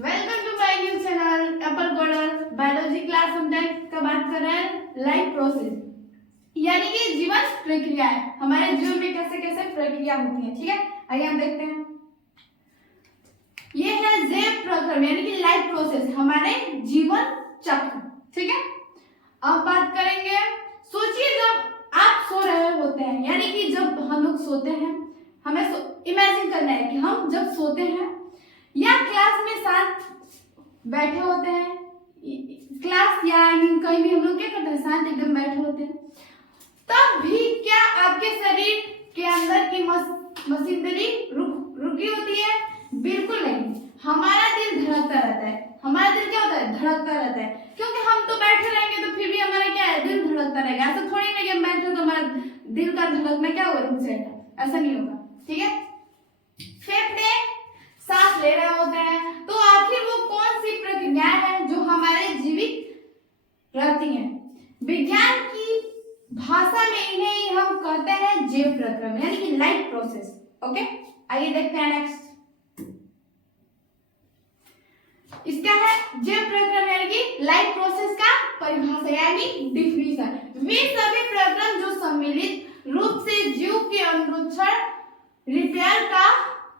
Welcome to my new channel Apple Coder biology class. हम का बात कर रहे हैं लाइफ प्रोसेस, यानी कि जीवन प्रक्रियाएं। हमारे जीवन में कैसे कैसे प्रक्रिया होती है, ठीक है। आइए हम देखते हैं। ये है जैव प्रक्रम यानी कि लाइफ प्रोसेस, हमारे जीवन चक्र, ठीक है। अब बात करेंगे, सोचिए जब आप सो रहे होते हैं, यानी कि जब हम लोग सोते हैं, हमें इमेजिन करना है कि हम जब सोते हैं या क्लास में साथ बैठे होते हैं, क्लास या कहीं भी हम लोग क्या करते हैं, साथ एकदम बैठे होते हैं, तब भी क्या आपके शरीर के अंदर की मशीनरी रुकी होती है? बिल्कुल नहीं। हमारा दिल धड़कता रहता है। हमारा दिल क्या होता है? धड़कता रहता है, क्योंकि हम तो बैठे रहेंगे तो फिर भी हमारा क्या है, दिल धड़कता रहेगा। ऐसा थोड़ी नहीं कि हम बैठे तो हमारा दिल का धड़कना क्या होगा, रुक जाएगा, ऐसा नहीं होगा, ठीक है। फेफड़े सांस ले रहे होते हैं, तो आखिर वो कौन सी प्रक्रिया है जो हमारे जीवित रहती हैं? विज्ञान की भाषा में इन्हें हम कहते हैं जैव प्रक्रम यानी कि लाइफ प्रोसेस। ओके, आइए देखते हैं नेक्स्ट। इसका है जैव प्रक्रम यानी कि लाइफ प्रोसेस का परिभाषा यानी डिफिनीशन। वे सभी प्रक्रम जो सम्मिलित रूप से जीव के अनुच्छेद रिपेयर का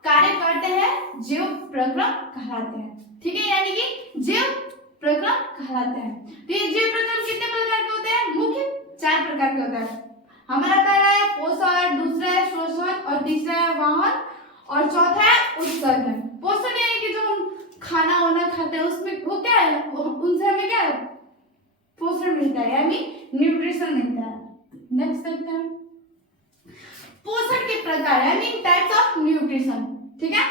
कार्य करते हैं, जैव प्रक्रम कहलाते हैं, ठीक है। यानी कि जैव प्रक्रम कहलाते हैं। तो ये जैव प्रक्रम कितने प्रकार के होते हैं? मुख्य 4 प्रकार के होते हैं। हमारा पहला है पोषण, दूसरा है शोषण, और तीसरा है वाहन, और चौथा है उत्सर्जन। पोषण यानी कि जो हम खाना वाना खाते हैं उसमें वो क्या है, उनसे हमें क्या है, पोषण मिलता है यानी न्यूट्रिशन मिलता है। नेक्स्ट देखते हैं पोषण के प्रकार यानी टाइप्स ऑफ न्यूट्रिशन, ठीक है।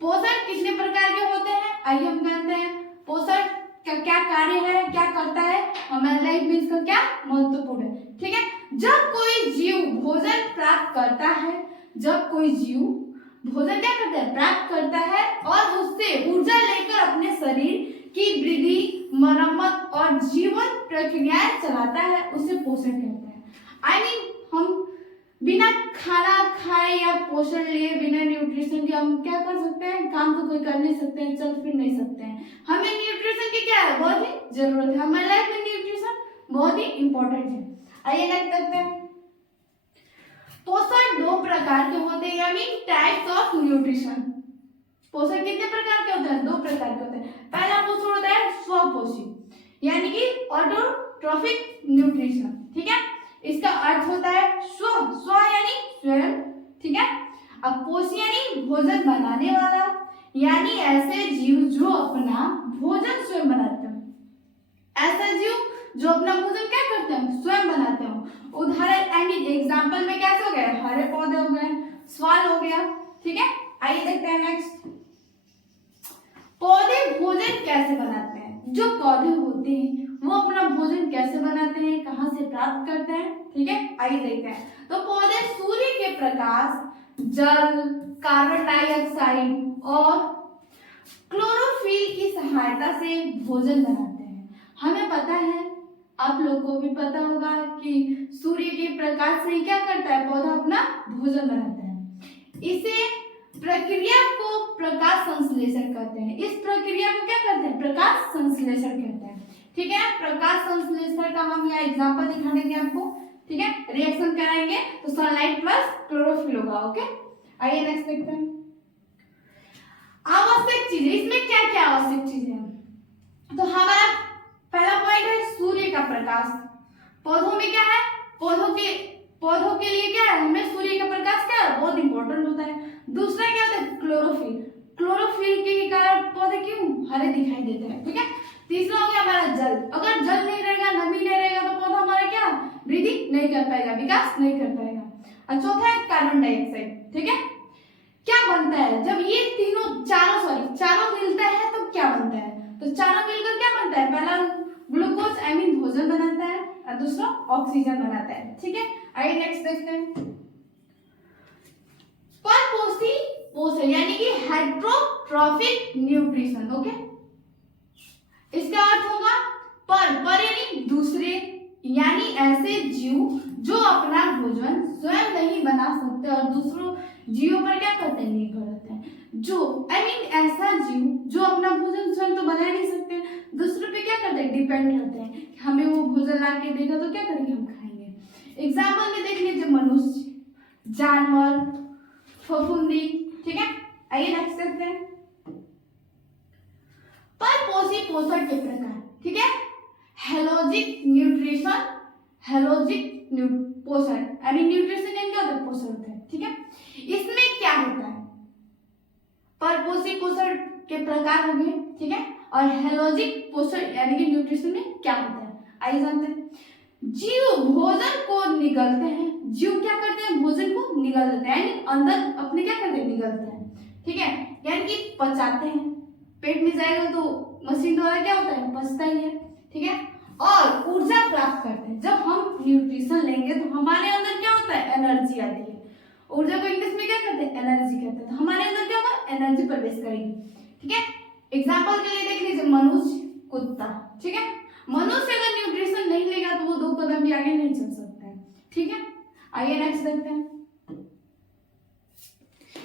पोषण कितने प्रकार के होते हैं, आइए हम जानते हैं। पोषण का क्या कार्य है, क्या करता है, हमारे लाइफ में इसका क्या महत्वपूर्ण है, ठीक है। जब कोई जीव भोजन प्राप्त करता है, जब कोई जीव भोजन क्या करता है, प्राप्त करता है, और उससे ऊर्जा लेकर अपने शरीर की वृद्धि, मरम्मत और जीवन प्रक्रियाएं चलाता है, उसे पोषण कहते हैं। आई मीन हम बिना खाना खाए या पोषण लिए, बिना न्यूट्रिशन के हम क्या कर सकते हैं, काम तो कोई कर नहीं सकते हैं, चल फिर नहीं सकते हैं। हमें न्यूट्रिशन की क्या है, बहुत ही जरूरत है। हमारे लाइफ में न्यूट्रिशन बहुत ही इंपॉर्टेंट है। आइए नेक्स्ट देखते हैं। पोषण 2 प्रकार के होते हैं यानी टाइप्स ऑफ न्यूट्रिशन। पोषण कितने प्रकार के होते हैं? 2 प्रकार के होते हैं। पहला पोषण होता है स्वपोषी यानी कि ऑटोट्रोफिक न्यूट्रिशन, ठीक है। इसका अर्थ होता है स्व यानी स्वयं, ठीक है। अब पोषी यानी भोजन बनाने वाला, यानी ऐसे जीव जो अपना भोजन स्वयं बनाते हैं। ऐसा जीव जो अपना भोजन क्या करते हैं, स्वयं बनाते हैं। उदाहरण आई मीन एग्जाम्पल में कैसे हो गए, हरे पौधे हो गए, स्वाल हो गया, ठीक है। आइए देखते हैं नेक्स्ट। पौधे भोजन कैसे बनाते हैं? जो पौधे होते हैं वो अपना भोजन कैसे बनाते हैं, कहां से प्राप्त करते हैं, ठीक है। आइए देखते हैं। तो पौधे सूर्य के प्रकाश, जल, कार्बन डाइऑक्साइड और क्लोरोफिल की सहायता से भोजन बनाते हैं। हमें पता है, आप लोगों को भी पता होगा कि सूर्य के प्रकाश से क्या करता है, पौधा अपना भोजन बनाता है। इसे प्रक्रिया को प्रकाश संश्लेषण कहते हैं। इस प्रक्रिया को क्या कहते हैं, प्रकाश संश्लेषण कहते हैं, ठीक है। प्रकाश संश्लेषण का हम यहाँ एग्जांपल दिखा देंगे आपको, ठीक है। रिएक्शन कराएंगे तो सनलाइट प्लस क्लोरोफिल होगा, ओके। आइए नेक्स्ट देखते हैं। आवश्यक चीजें, इसमें क्या क्या आवश्यक चीजें हैं? तो हमारा पहला पॉइंट है सूर्य का प्रकाश। पौधों में क्या है, पौधों के लिए क्या है, हमें सूर्य का प्रकाश क्या है, बहुत इंपॉर्टेंट होता है। दूसरा क्या होता है, क्लोरोफिल। क्लोरोफिल के कारण पौधे क्यों हरे दिखाई देते हैं, ठीक है। तीसरा हो गया हमारा जल। अगर जल नहीं रहेगा, नमी नहीं रहेगा, तो पौधा हमारा क्या वृद्धि नहीं कर पाएगा, विकास नहीं कर पाएगा। और चौथा है कार्बन डाइऑक्साइड, ठीक है। क्या बनता है जब ये चारों मिलता है तो क्या बनता है? तो चारों मिलकर क्या बनता है, पहला ग्लूकोज आई मीन भोजन बनाता है, और दूसरा ऑक्सीजन बनाता है, ठीक है। आइए नेक्स्ट देखते हैं। परपोषी पोषण यानी कि हेटेरोट्रॉफिक न्यूट्रिशन, ओके। इसका अर्थ होगा पर यानी दूसरे, यानी ऐसे जीव जो अपना भोजन स्वयं नहीं बना सकते और दूसरों जीवों पर क्या करते हैं, निर्भर रहते हैं। जो आई मीन ऐसा जीव जो अपना भोजन डिपेंड रहते हैं कि हमें वो भोजन ला के देगा तो क्या करेंगे, हम खाएंगे। एग्जाम्पल में देख लीजिए, मनुष्य, जानवर, फफूंदी, ठीक है। आइए नेक्स्ट देखते हैं, परपोषी पोषण के प्रकार, ठीक है। हेलोजिक न्यूट्रिशन, हेलोजिक पोषण, आई मीन न्यूट्रिशन यानी क्या होता है, पोषण होता है, ठीक है। इसमें क्या होता है, परपोषी पोषण के प्रकार हो गए, ठीक है, और हेलोजिक पोषण यानी कि न्यूट्रिशन में क्या होता है, आइए जानते हैं। जीव भोजन को निगलते हैं, जीव क्या करते हैं, भोजन को निगल देते हैं, यानी अंदर अपने क्या करते हैं, निगलते हैं, ठीक है, यानी कि पचाते हैं। पेट में जाएगा तो मशीन द्वारा क्या होता है, पचता ही है, ठीक है, और ऊर्जा प्राप्त करते हैं। जब हम न्यूट्रिशन लेंगे तो हमारे अंदर क्या होता है, एनर्जी आती है। ऊर्जा को इंग्लिश में क्या कहते हैं, एनर्जी कहते हैं। तो हमारे अंदर क्या होगा, एनर्जी प्रवेश करेगी, ठीक है। एग्जाम्पल के लिए देख लीजिए, मनुष्य, कुत्ता, ठीक है। मनुष्य अगर न्यूट्रिशन नहीं लेगा तो वो 2 कदम भी आगे नहीं चल सकता है, ठीक है। आइए नेक्स्ट देखते हैं,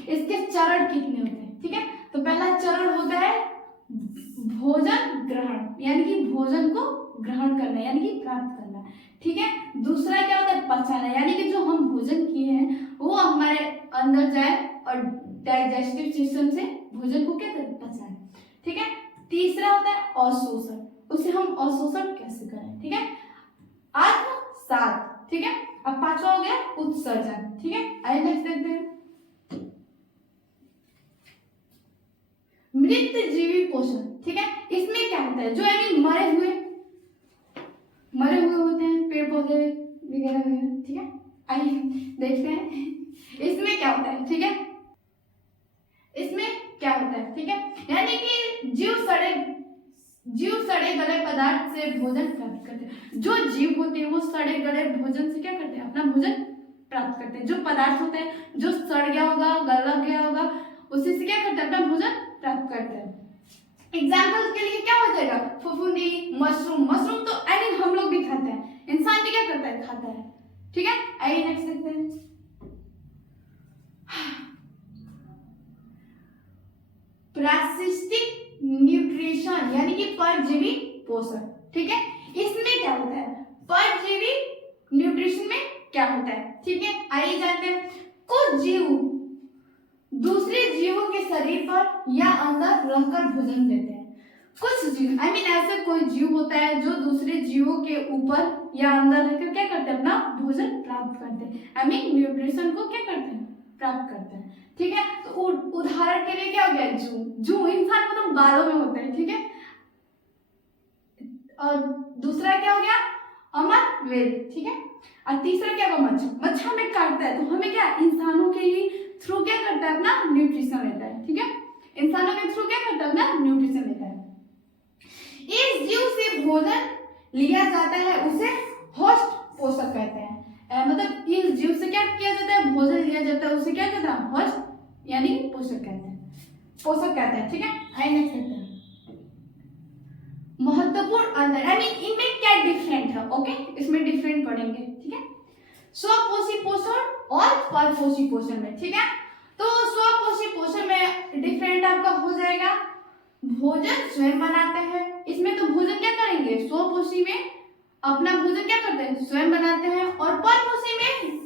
इसके चरण कितने होते हैं, ठीक है। तो पहला चरण होता है भोजन ग्रहण, यानी कि भोजन को ग्रहण करना, यानी कि प्राप्त करना, ठीक है। दूसरा क्या होता है, पचाना, यानी कि जो हम भोजन किए हैं वो हमारे अंदर जाए और डाइजेस्टिव सिस्टम से भोजन को क्या करें, पचाए, ठीक है। तीसरा होता है अवशोषण, उसे हम अवशोषण कैसे करें, ठीक है, आत्मसात, ठीक है। अब पांचवा हो गया उत्सर्जन, ठीक है। आइए नेक्स्ट देखते हैं, मृत जीवी पोषण, ठीक है। इसमें क्या होता है, जो आई मीन मरे हुए होते हैं, पेड़ पौधे वगैरह वगैरह, ठीक है। आइए देखते हैं इसमें क्या होता है, ठीक है। इसमें क्या होता है, ठीक है, यानी कि जीव सड़े गले पदार्थ से भोजन प्राप्त करते हैं। जो जीव होते हैं वो सड़े गले भोजन से क्या करते हैं, अपना भोजन प्राप्त करते हैं। जो पदार्थ होते हैं जो सड़ गया होगा, गल गया होगा, उसी से क्या करते हैं, अपना भोजन प्राप्त करते हैं। एग्जाम्पल के लिए क्या हो जाएगा, फफूंदी, मशरूम, मशरूम तो आई मीन हम लोग भी खाते हैं, इंसान भी क्या करता है, खाता है, ठीक है। आइए नेक्स्ट देखते हैं, पैरासिटिक न्यूट्रिशन, यानी कि परजीवी पोषण, ठीक है। इसमें क्या होता है, परजीवी न्यूट्रिशन में क्या होता है, ठीक है। आइए जानते हैं, कुछ जीव दूसरे जीवों के शरीर पर या अंदर रहकर भोजन देते हैं। कुछ जीव आई मीन ऐसे कोई जीव होता है जो दूसरे जीवों के ऊपर या अंदर रहकर क्या करते हैं, अपना भोजन प्राप्त करते हैं, आई मीन न्यूट्रिशन को क्या करते हैं, प्राप्त करते हैं, ठीक है। तो उदाहरण के लिए क्या हो गया, जू इंसान मतलब बालों में होता है, ठीक है। और दूसरा क्या हो गया, अमरवेद, ठीक है। और तीसरा क्या होगा, मच्छर हमें काटता है तो हमें क्या, इंसानों के ही थ्रू क्या करता है, अपना न्यूट्रिशन लेता है, ठीक है। इंसानों के थ्रू क्या करता है, अपना न्यूट्रिशन लेता है। इस जीव से भोजन लिया जाता है उसे होस्ट पोषक कहते हैं। मतलब इस जीव से क्या किया जाता है, भोजन लिया जाता है, उसे क्या कहते हैं, होस्ट यानी पोषक कहते हैं, ठीक है। आइए नेक्स्ट देखते हैं, महत्वपूर्ण अंतर, आई मीन इनमें क्या डिफरेंट है, ओके, इसमें डिफरेंट पढ़ेंगे, ठीक है। स्वपोषी पोषण और परपोषी पोषण में, ठीक है। तो स्वपोषी पोषण में डिफरेंट आपका हो जाएगा, भोजन स्वयं बनाते हैं, इसमें तो भोजन क्या करेंगे, स्वपोषी में अपना भोजन क्या करते हैं, स्वयं बनाते हैं, और परपोषी में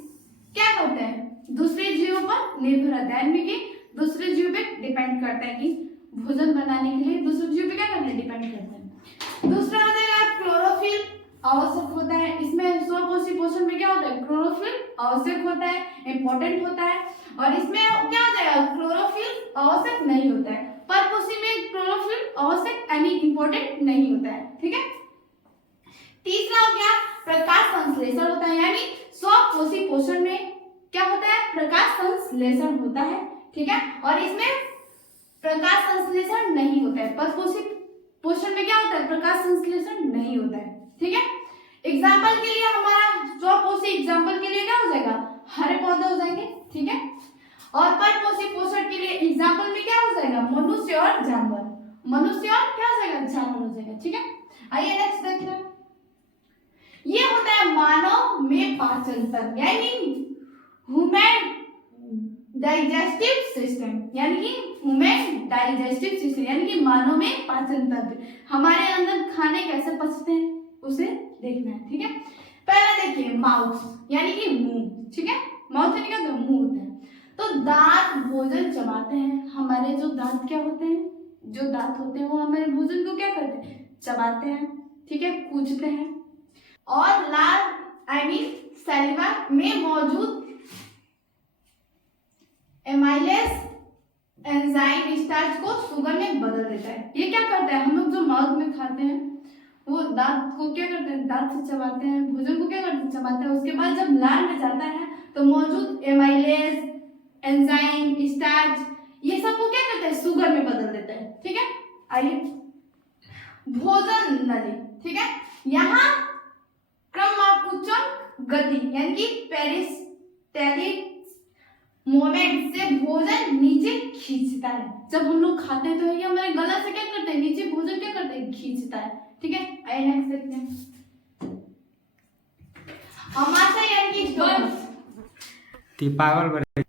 क्या करते हैं, दूसरे जीवों पर निर्भर रहते हैं, यानी कि दूसरे जीव पे डिपेंड करते हैं कि भोजन बनाने के लिए दूसरे जीव पे क्या करते हैं, डिपेंड करते हैं। दूसरा हो जाएगा क्लोरोफिल आवश्यक होता है, इसमें स्वपोषी पोषण में क्या होता है, क्लोरोफिल आवश्यक होता है, इंपॉर्टेंट होता है, और इसमें क्या हो जाएगा, क्लोरोफिल आवश्यक नहीं होता है। परपोषी में क्लोरोफिल आवश्यक यानी इंपॉर्टेंट नहीं होता है, ठीक है। तीसरा हो गया प्रकाश संश्लेषण होता है, यानी स्वपोषी पोषण में क्या होता है, प्रकाश संश्लेषण होता है, ठीक है, और इसमें प्रकाश संश्लेषण नहीं होता है। परपोषी पोषण में क्या होता है, प्रकाश संश्लेषण नहीं होता है, ठीक है। एग्जाम्पल के लिए हमारा स्वपोषी एग्जाम्पल के लिए क्या हो जाएगा, हरे पौधे हो जाएंगे, ठीक है। और परपोषी पोषण के लिए एग्जाम्पल में क्या हो जाएगा, मनुष्य और जानवर, मनुष्य और क्या हो जाएगा, जानवर हो जाएगा, ठीक है। आइए नेक्स्ट देखते हैं, ये होता है मानव में पाचन तंत्र, यानी ह्यूमन डाइजेस्टिव सिस्टम यानी कि ह्यूमन डाइजेस्टिव सिस्टम यानी कि मानव में पाचन तंत्र, हमारे अंदर खाने कैसे पचते हैं उसे देखना है। ठीक है, पहला देखिए माउथ यानी कि मुंह। ठीक है, माउथ यानी क्या मुंह होता है। तो दांत भोजन चबाते हैं, हमारे जो दांत क्या होते हैं, जो दांत होते हैं वो हमारे भोजन को क्या करते हैं, चबाते हैं। ठीक है, कूचते हैं। और लाल आई मीन सैलिवा में मौजूद एमाइलेस एंजाइम स्टार्च को शुगर में बदल देता है। ये क्या करता है, हम लोग जो माउथ में खाते हैं वो दांत को क्या करते हैं, दांत से चबाते हैं, भोजन को क्या करते हैं, चबाते हैं। उसके बाद जब लार में जाता है तो मौजूद एमाइलेस एंजाइम स्टार्च ये सब को क्या करते हैं, शुगर में बदल देता है। ठीक है, आइए भोजन नली। ठीक है, यहाँ क्रमाकुचक गति यानी कि पेरिस्टालिटिक मोमेंट से भोजन नीचे खींचता है। जब हम लोग खाते हैं तो ये हमारे गला से क्या करते हैं, नीचे भोजन क्या करते हैं, खींचता है। ठीक है, आइए नेक्स्ट देखते हैं आमाशय यानी कि स्टोमच। पागल बड़े।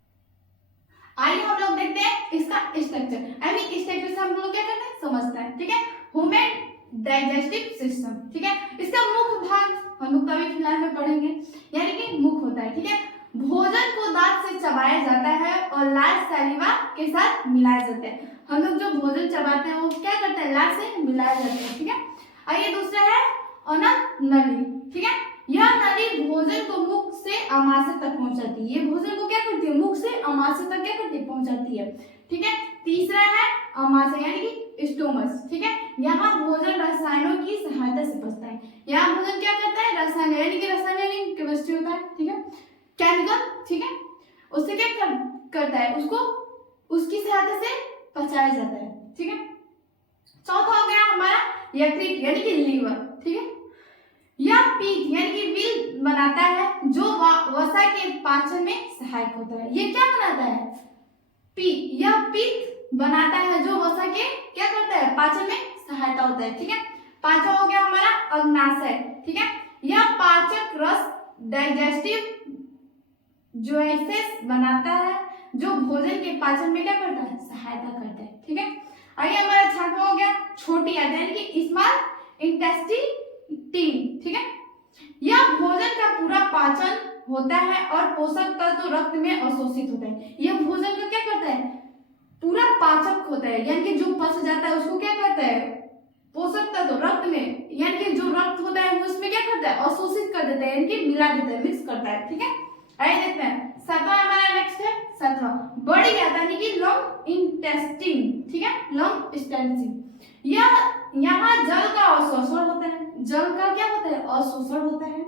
आइए हम लोग देखते हैं इसका स्ट्रक्चर। आई मीन स्ट्रक्चर से हम लोग क्या करते हैं, समझते हैं। ठीक है, ह्यूमन डाइजेस्टिव सिस्टम। ठीक है, इसका मुख्य भाग हम लोग कभी फिलहाल में पढ़ेंगे यानी कि मुख होता है। ठीक है, भोजन को दांत से चबाया जाता है और लार सैलिवा के साथ मिलाया जाता है। हम लोग जो भोजन चबाते हैं वो क्या करते हैं, लार से मिलाया जाता है। ठीक है, आइए दूसरा है अनंत नली। ठीक है, यह नली भोजन को मुख से आमाशय तक पहुंचाती है। ये भोजन को क्या करती है, मुख से आमाशय तक क्या करती है, पहुंचाती है। ठीक है, तीसरा है आमाशय यानी कि स्टोमच। ठीक है, यहाँ भोजन रसायनों की सहायता से पचता है। यहाँ भोजन क्या करता है, रसायन यानी कि रसायन यानी केमिस्ट्री होता है। ठीक है, केमिकल। ठीक है, उससे क्या करता है, उसको उसकी सहायता से पचाया जाता है। ठीक है, चौथा हो गया हमारा यकृत यानी कि लीवर। ठीक है, यह पित्त यानी कि विल बनाता है जो वसा के पाचन में सहायक होता है। ये क्या बनाता है, पित्त। यह पित्त बनाता है जो वसा के क्या करता है, पाचन में सहायता होता है। ठीक है, पांचवा हो गया हमारा अग्नाशय। ठीक है, यह पाचक रस डाइजेस्टिव जुएसेस बनाता है जो भोजन के पाचन में क्या करता है, सहायता करता है। ठीक है, आइए हमारा छठवां हो गया छोटी आंत यानी कि स्मॉल इंटेस्टाइन। ठीक है, यह भोजन का पूरा पाचन होता है और पोषक तत्व तो रक्त में अवशोषित होता है। यह भोजन का क्या करता है, पूरा पाचक होता है यानी कि जो पच जाता है उसको क्या करता है, पोषक तत्व तो रक्त में यानी कि जो रक्त होता है वो उसमें क्या करता है, अवशोषित कर देता है यानी कि मिला देता है, मिक्स करता है। ठीक है, आइए देखते हैं सातवां हमारा नेक्स्ट है सातवां बड़ी आंत यानी कि लॉन्ग इंटेस्टाइन। ठीक है, लॉन्ग इंटेस्टाइन। यह यहाँ जल का अवशोषण होता है, जल का क्या होता है, अवशोषण होता है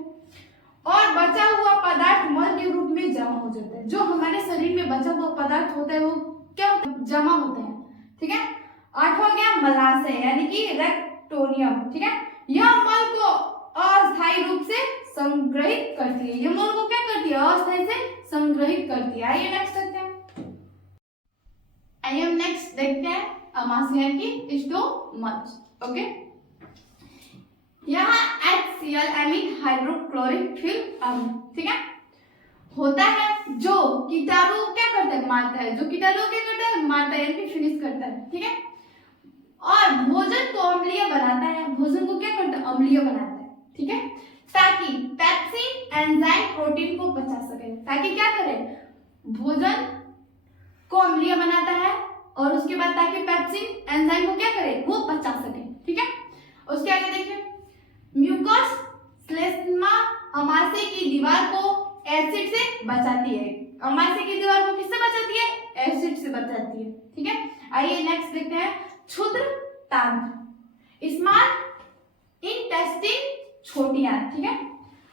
और बचा हुआ पदार्थ मल के रूप में जमा हो जाता है। जो हमारे शरीर में बचा हुआ पदार्थ होता है वो क्या होता है, जमा होता है। ठीक है, आठवां गया मलाशय यानी कि रेक्टोनियम। ठीक है, यह मल को अस्थायी रूप से संग्रहित करती है। ये मल को क्या करती है, अस्थायी से संग्रहित करती है। आइए नेक्स्ट देखते हैं, आइए हम नेक्स्ट देखते हैं आमाशय यानी कि स्टोमच। ओके, यहाँ HCl I mean hydrochloric film अम्ल। ठीक है, होता है जो कीटाणु क्या करता है, मारता है। जो कीटाणु क्या करता है, मारता है यानी कि फिनिश करता है। ठीक है, और भोजन को अम्लीय बनाता है। भोजन को क्या करता है, अम्लीय बनाता है। ठीक है, ताकि पेप्सिन एंजाइम प्रोटीन को पचा सके। ताकि क्या करे, भोजन को अम्लीय बनाता है और उसके बाद ताकि पेप्सिन एंजाइम को क्या करे, वो पचा सके। ठीक है, उसके आगे देखिए म्यूकस स्लेस्मा आमाशय की दीवार को एसिड से बचाती है। आमाशय की दीवार को किससे बचाती है, एसिड से बचाती है। ठीक है, आइए नेक्स्ट देखते हैं क्षुद्र तंत्र स्मॉल इंटेस्टाइन छोटी आंत। ठीक है,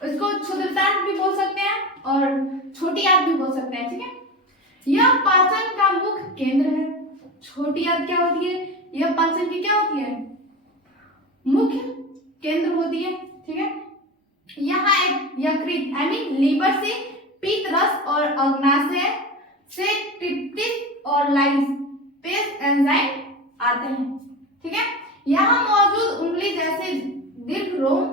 इसको क्षुद्रतांत्र भी बोल सकते हैं और छोटी आंत भी बोल सकते हैं। ठीक है, यह पाचन का मुख्य केंद्र है। छोटी आंत क्या होती है, यह पाचन की क्या होती है, मुख्य केंद्र होती है। ठीक है, यहाँ एक यकृत आई मीन लीवर से पित्त रस और अग्नाशय से ट्रिप्टिक और लाइपेज एंजाइम आते हैं। ठीक है, यहाँ मौजूद उंगली जैसे दीर्घ रोम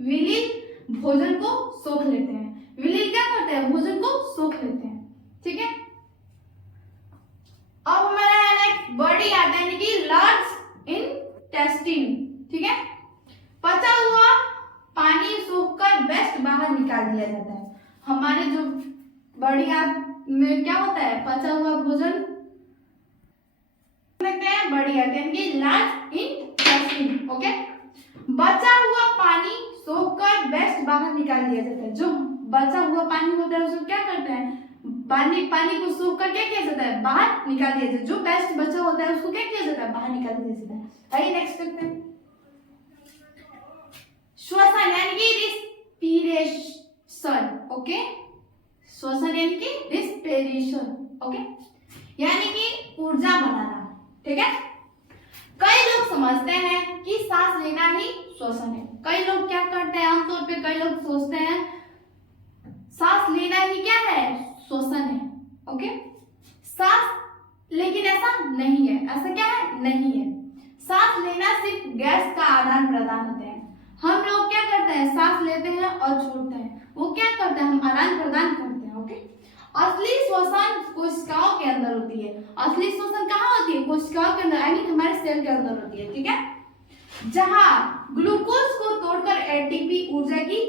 विलिल भोजन को सोख लेते हैं। विलिल क्या करते हैं, भोजन को सोख लेते हैं। ठीक है, बॉडी आता है यानी कि लार्ज इंटेस्टाइन, ठीक है। पचा हुआ पानी सोखकर वेस्ट बाहर निकाल दिया जाता है। हमारे जो बॉडी में क्या होता है, पचा हुआ भोजन बॉडी आते हैं कि लार्ज इंटेस्टाइन, ओके। बचा हुआ पानी सोखकर वेस्ट बाहर निकाल दिया जाता है। जो बचा हुआ पानी होता है उसको क्या करते हैं, पानी को सोख कर क्या किया जाता है, बाहर निकाल दिया जाता है। जो वेस्ट बचा होता है उसको क्या किया जाता है, बाहर निकाल दिया जाता है। आइए नेक्स्ट देखते हैं। श्वसन यानी कि रिस्पिरेशन, ओके। श्वसन यानी कि रिस्पिरेशन, ओके, यानी कि ऊर्जा बनाना, ठीक है। कई लोग समझते हैं कि सांस लेना ही श्वसन है। कई लोग क्या करते हैं, आमतौर पे कई लोग सोचते हैं सांस लेना ही क्या है, श्वसन है, ओके। सांस, लेकिन ऐसा नहीं है। ऐसा क्या है, नहीं है। सांस लेना सिर्फ गैस का आदान प्रदान होता है। हम लोग क्या करते हैं, सांस लेते हैं और छोड़ते हैं। वो क्या करते हैं, हम आदान प्रदान करते हैं, ओके। असली श्वसन कोशिकाओं के अंदर होती है। असली श्वसन कहाँ होती है, कोशिकाओं के अंदर, आई मीन हमारे सेल के अंदर होती है, ठीक है। जहां ग्लूकोज को तोड़कर एटीपी ऊर्जा की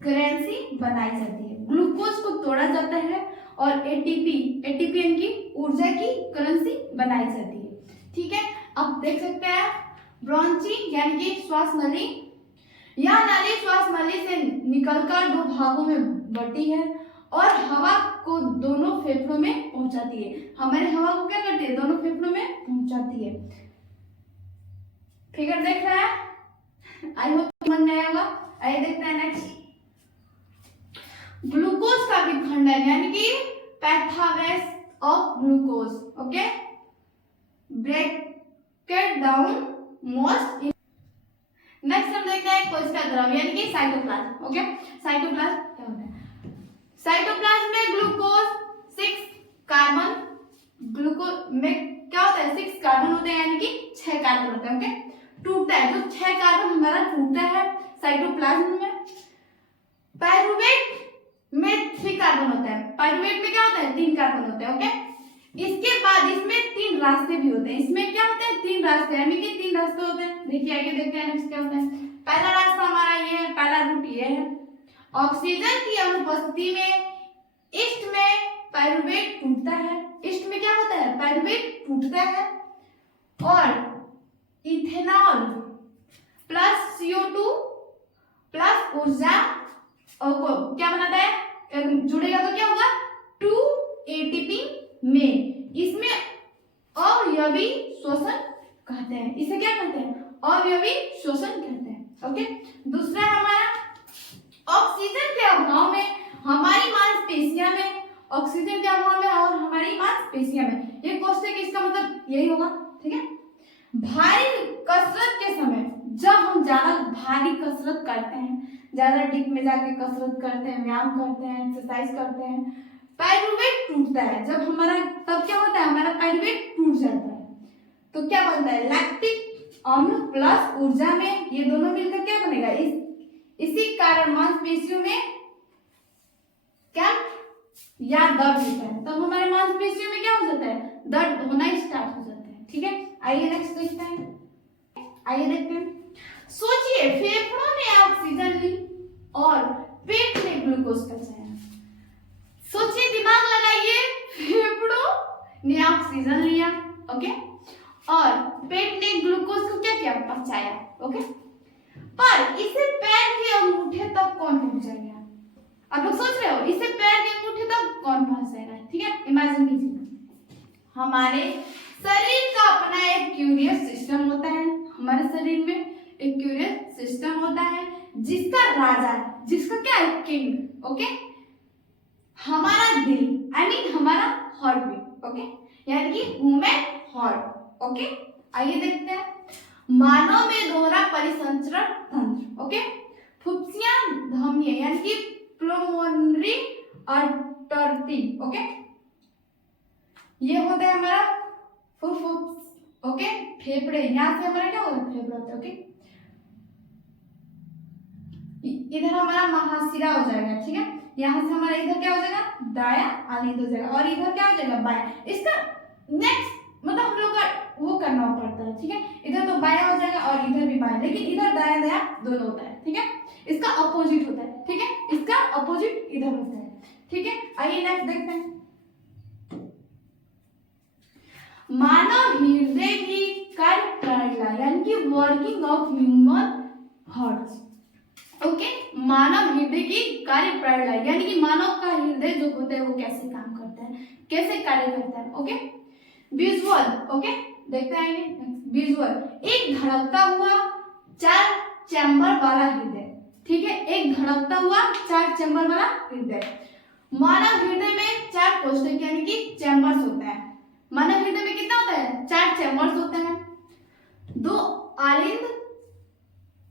करेंसी बनाई जाती है। ग्लूकोज को तोड़ा जाता है और एटीपी यानी कि ऊर्जा की करेंसी बनाई जाती है, ठीक है। अब देख सकते हैं ब्रोंची यानी कि श्वास नली। यह नाली श्वास नली से निकलकर दो भागों में बटी है और हवा को दोनों फेफड़ों में पहुंचाती है। हमारे हवा को क्या करती है, दोनों फेफड़ों में पहुंचाती है। फिगर देख रहे हैं, आई होप समझ में आया होगा। आइए देखते हैं नेक्स्ट। ग्लूकोज का विखंडन यानी कि pathways of glucose, okay, break down most. Next हम देखते हैं कोशिका द्रव्य यानी कि साइटोप्लाज्म, ओके। साइटोप्लाज्म क्या होता है, साइटोप्लाज्म में ग्लूकोज 6 कार्बन, ग्लूकोज में क्या होता है, 6 कार्बन होते हैं यानी कि 6 कार्बन होते हैं, ओके। टूटता है, जो 6 कार्बन हमारा टूटता है साइटोप्लाज्म में। पाइरुवेट में 3 कार्बन होता है। पाइरुवेट में क्या होता है, 3 कार्बन होते हैं, ओके। इसके बाद इसमें 3 रास्ते भी होते हैं। इसमें क्या होते हैं, 3 रास्ते, यानी कि 3 रास्ते होते हैं। देखिए आगे देखते हैं नेक्स्ट क्या होता है। पहला रास्ता हमारा ये है, पहला रूट ये है। ऑक्सीजन की अनुपस्थिति में ईस्ट में पाइरुवेट टूटता है। ईस्ट में क्या होता है, पाइरुवेट टूटता है और इथेनॉल प्लस CO2 प्लस ऊर्जा को क्या बनाता है, जुड़ेगा तो क्या होगा, 2 ATP में। इसमें अवयवी श्वसन कहते हैं। इसे क्या कहते हैं, अवयवी श्वसन कहते हैं, ओके। दूसरा है हमारा ऑक्सीजन के अभाव में हमारी मांसपेशियों में, ऑक्सीजन के अभाव में और हमारी मांसपेशियों में। ये क्वेश्चन इसका मतलब यही होगा, ठीक है। भारी कसरत के समय, जब हम ज्यादा भारी कसरत करते हैं, ज्यादा डीप में जाके कसरत करते हैं, व्यायाम करते हैं, एक्सरसाइज करते हैं, पाइरुवेट टूटता है। जब हमारा, तब क्या होता है, हमारा पाइरुवेट टूट जाता है। तो क्या बनता है, लैक्टिक अम्ल प्लस ऊर्जा में, ये दोनों मिलकर क्या बनेगा, इसी कारण मांसपेशियों में क्या या दर्द होता है। तब हमारे मांसपेशियों में क्या हो जाता है, दर्द होना स्टार्ट हो जाता है, ठीक है। आइए नेक्स्ट देखते हैं। आइए देखते हैं। सोचिए, फेफड़ों ने ऑक्सीजन ली और पेट ने ग्लूकोज पचाया। सोचिए, दिमाग लगाइए, फेफड़ों ने ऑक्सीजन लिया, ओके, और पेट ने ग्लूकोज को क्या किया, पचाया, ओके। पर इसे पैर के अंगूठे तक कौन पहुंचाएगा? आप लोग सोच रहे हो, इसे पैर के अंगूठे तक कौन पहुंचाएगा, ठीक है। इमेजिन कीजिए, हमारे शरीर का अपना एक क्यूरियस सिस्टम होता है। हमारे शरीर में एक क्यूरियस सिस्टम होता है जिसका राजा, जिसका क्या है, किंग, ओके। हमारा दिल, आई मीन हमारा हार्ट बीट, ओके, यानी कि ह्यूमन हार्ट, ओके। आइए देखते हैं। मानव में दोहरा परिसंचरण तंत्र, ओके। फुफ्फुसियां धमनियां यानी कि प्लमोनरी आर्टरी, ओके। ये होता है हमारा फुफ्फुस, ओके, फेफड़े। यहाँ से हमारा क्या होता है, फेफड़े होता है, ओके। इधर हमारा महाशिरा हो जाएगा, ठीक है। यहाँ से हमारा इधर क्या हो जाएगा, दाया, और इधर हो जाएगा, और इधर क्या हो जाएगा, बाया। इसका नेक्स्ट मतलब हम लोग का वो करना पड़ता है, ठीक है। इधर तो बायां हो जाएगा और इधर भी बायां, लेकिन इधर दायां दायां दोनों होता है, ठीक है। इसका अपोजिट होता है, ठीक है, इसका अपोजिट इधर होता है, ठीक है। आइए नेक्स्ट देखते हैं। मानव हृदय की कार्य प्रणाली यानी कि working of human hearts. Okay, मानव हृदय की कार्य प्रणाली यानी कि मानव का हृदय जो होता है वो कैसे काम करता है, कैसे कार्य करता है। ओके, विजुअल, ओके देखते हैं विजुअल। एक धड़कता हुआ 4 चैम्बर वाला हृदय, ठीक है, एक धड़कता हुआ 4 चैम्बर वाला हृदय। मानव हृदय में 4 कोष्ठक यानी कि चैम्बर्स होता है। मानव हृदय में कितना होता है, 4 चैम्बर्स होते हैं, 2 आलिंद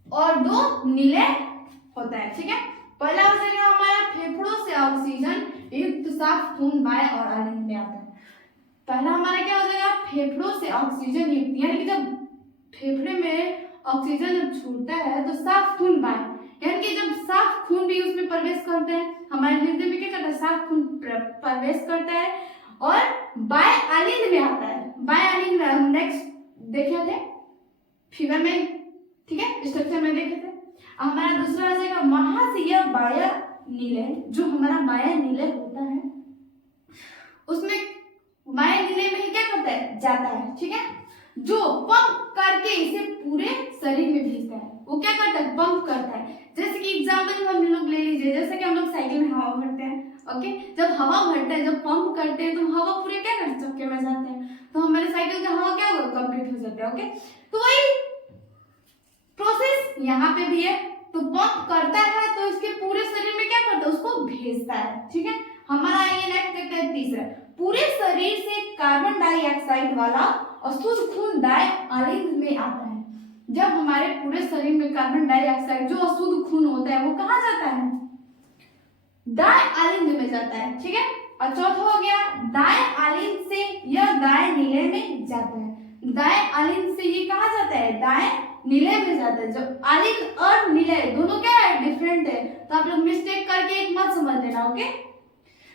और 2 नीले होता है, ठीक है। पहला हो जाएगा हमारा फेफड़ों से ऑक्सीजन युक्त साफ खून बाएं और आलिंद में आता है। पहला हमारा क्या हो जाएगा, फेफड़ों से ऑक्सीजन युक्त, यानी कि जब फेफड़े में ऑक्सीजन जब छूटता है तो साफ खून बाएं, यानी कि जब साफ खून भी उसमें प्रवेश करता है, हमारे हृदय में क्या करता है, साफ खून प्रवेश करता है और बाएं आलिंद में आता है। बाएं आलिंद में हम नेक्स्ट देखे थे फिगर में, ठीक है, स्ट्रक्चर में देखे थे। हमारा दूसरा हो जाएगा महाशय बाह्य निलय, जो हमारा बाह्य निलय होता है उसमें बाह्य निलय में ही क्या करता है, जाता है, ठीक है, जो पंप करके इसे पूरे शरीर में भेजता है। वो क्या करता है, पंप करता है। जैसे कि एग्जांपल हम लोग ले लीजिए, जैसे कि हम लोग साइकिल में हवा भरते हैं, ओके, जब हवा भरते हैं, जब पंप करते हैं तो हवा पूरे क्या करते हैं, चक्के में जाते हैं, तो हमारे साइकिल का हवा क्या होगा, कंप्लीट हो जाता है। ओके, तो वही प्रोसेस यहाँ पे भी है, तो पंप करता है तो इसके पूरे शरीर में क्या करता है, उसको भेजता है, ठीक है। हमारा ये नेक्स्ट देखते हैं तीसरा, पूरे शरीर से कार्बन डाइऑक्साइड वाला अशुद्ध खून दाएं आलिंद में आता है। जब हमारे पूरे शरीर में कार्बन डाइऑक्साइड जो अशुद्ध खून होता है वो कहाँ जाता है, दाएं आलिंद में जाता है, ठीक है। और चौथा हो गया दाएं आलिंद से यह दाएं नीले में जाता है। दाएं आलिंद से ये कहाँ जाता है, दाएं नीले में जाता है। जब आलिंद और नीले दोनों क्या है, डिफरेंट है, तो आप लोग मिस्टेक करके एक मत समझ लेना। ओके,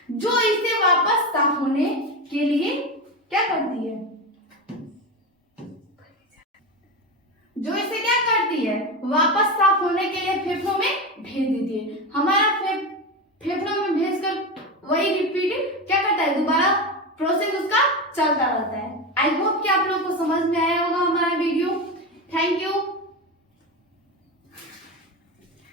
जो इसे वापस साफ होने के लिए क्या करती है, जो इसे क्या करती है, वापस साफ होने के लिए फेफड़ों में भेज देती है। हमारा फेफड़ों में भेजकर वही रिपीट क्या करता है, दोबारा प्रोसेस उसका चलता रहता है। आई होप कि आप लोग को समझ में आया होगा हमारा वीडियो। Thank you.